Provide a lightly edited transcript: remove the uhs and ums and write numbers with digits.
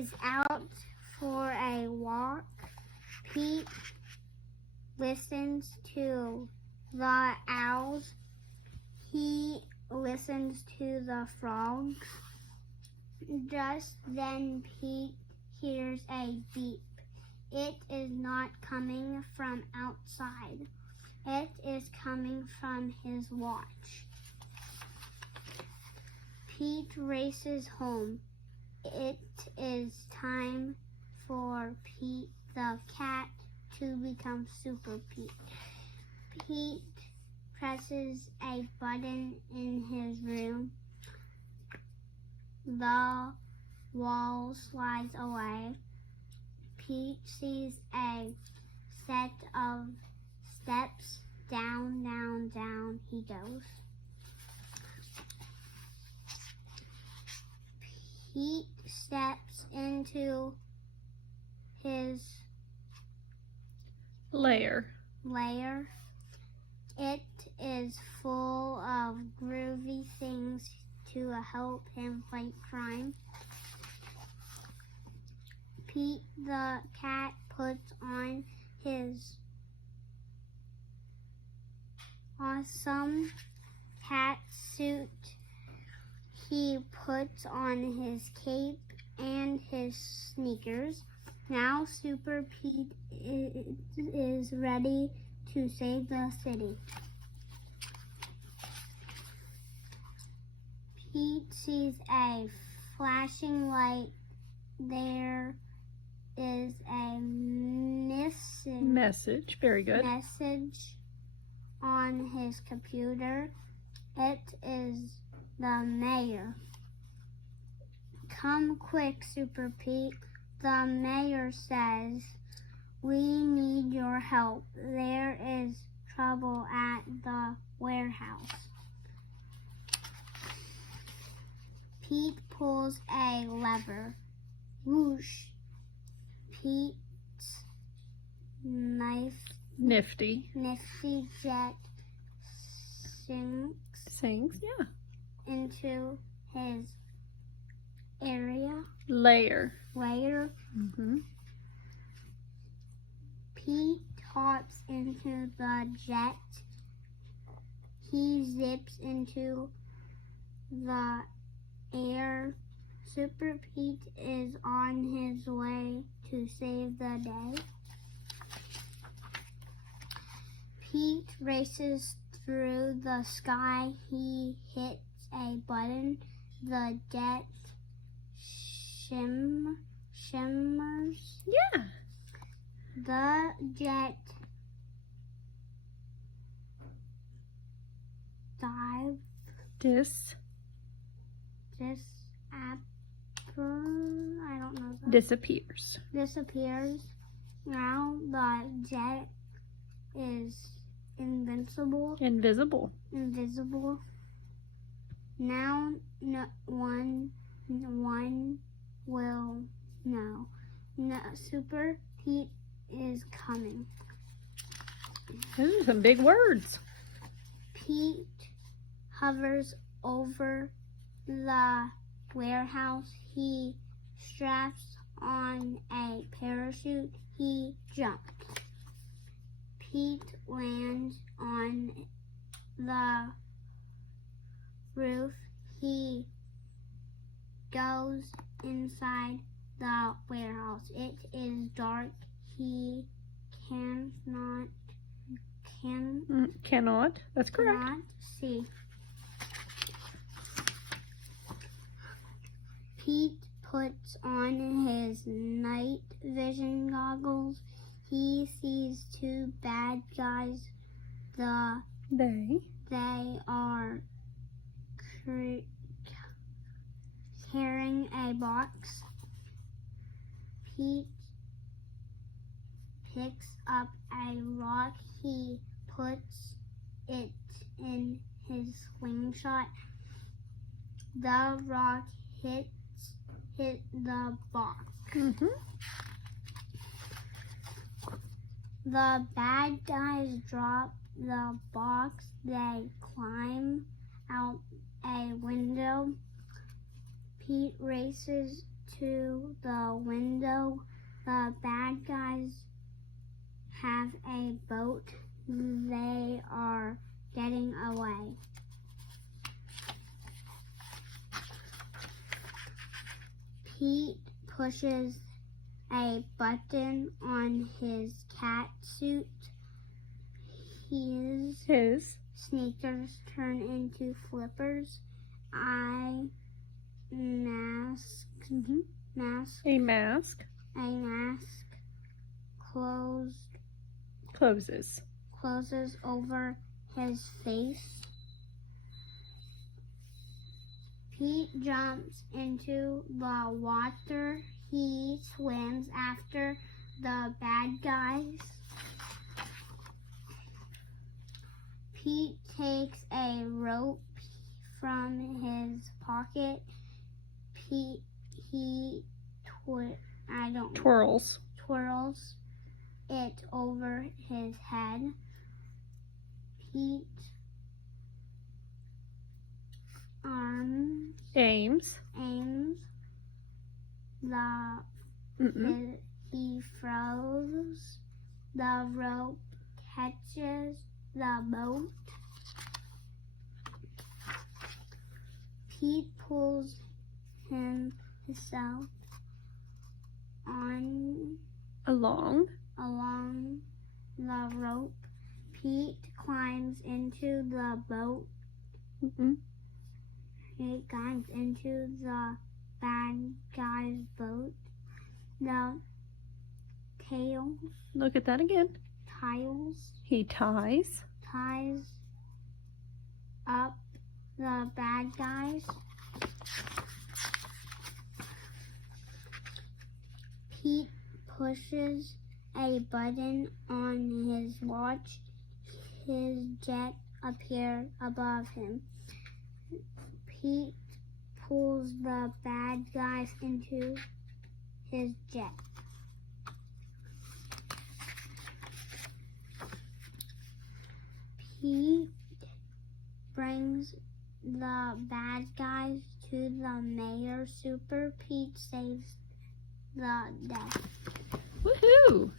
is out for a walk. Pete listens to the owls. He listens to the frogs. Just then Pete hears a beep. It is not coming from outside. It is coming from his watch. Pete races home. It is time for Pete the cat to become Super Pete. Pete presses a button in his room. The wall slides away. Pete sees a set of steps. Down, down, down he goes. Pete steps into his lair. It is full of groovy things to help him fight crime. Pete the cat puts on his awesome cat suit. He puts on his cape and his sneakers. Now Super Pete is ready to save the city. Pete sees a flashing light. There is a message. Very good. Message on his computer. It is the mayor. Come quick, Super Pete. The mayor says, we need your help. There is trouble at the warehouse. Pete pulls a lever. Whoosh. Pete's nifty jet sinks yeah, into his lair. Mm-hmm. Pete hops into the jet. He zips into the air. Super Pete is on his way to save the day. Pete races through the sky. He hits a button. The jet shimmers. Yeah. The jet disappears. Now the jet is invisible. Now no one will know. No, Super Pete is coming. Those are some big words. Pete hovers over the warehouse. He straps on a parachute. He jumps. Pete lands on the roof. He goes inside the warehouse. It is dark. He cannot. That's correct. Cannot see. Pete puts on his night vision goggles. He sees two bad guys. They are carrying a box. Pete picks up a rock. He puts it in his slingshot. The rock hit the box. Mm-hmm. The bad guys drop the box. They climb out a window. Pete races to the window. The bad guys have a boat. They are getting away. Pete pushes a button on his cat suit. His sneakers turn into flippers. A mask A mask closes over his face. Pete jumps into the water. He swims after the bad guys. Pete takes a rope from his pocket. He twirls it over his head. Pete aims he throws. The rope catches the boat. Pete pulls himself along the rope. Pete climbs into the boat. He climbs into the bad guy's boat. The tails. Look at that again. He ties up the bad guys. Pete pushes a button on his watch. His jet appears above him. Pete pulls the bad guys into his jet. Pete brings the bad guys to the mayor. Super Pete saves the day. Woohoo!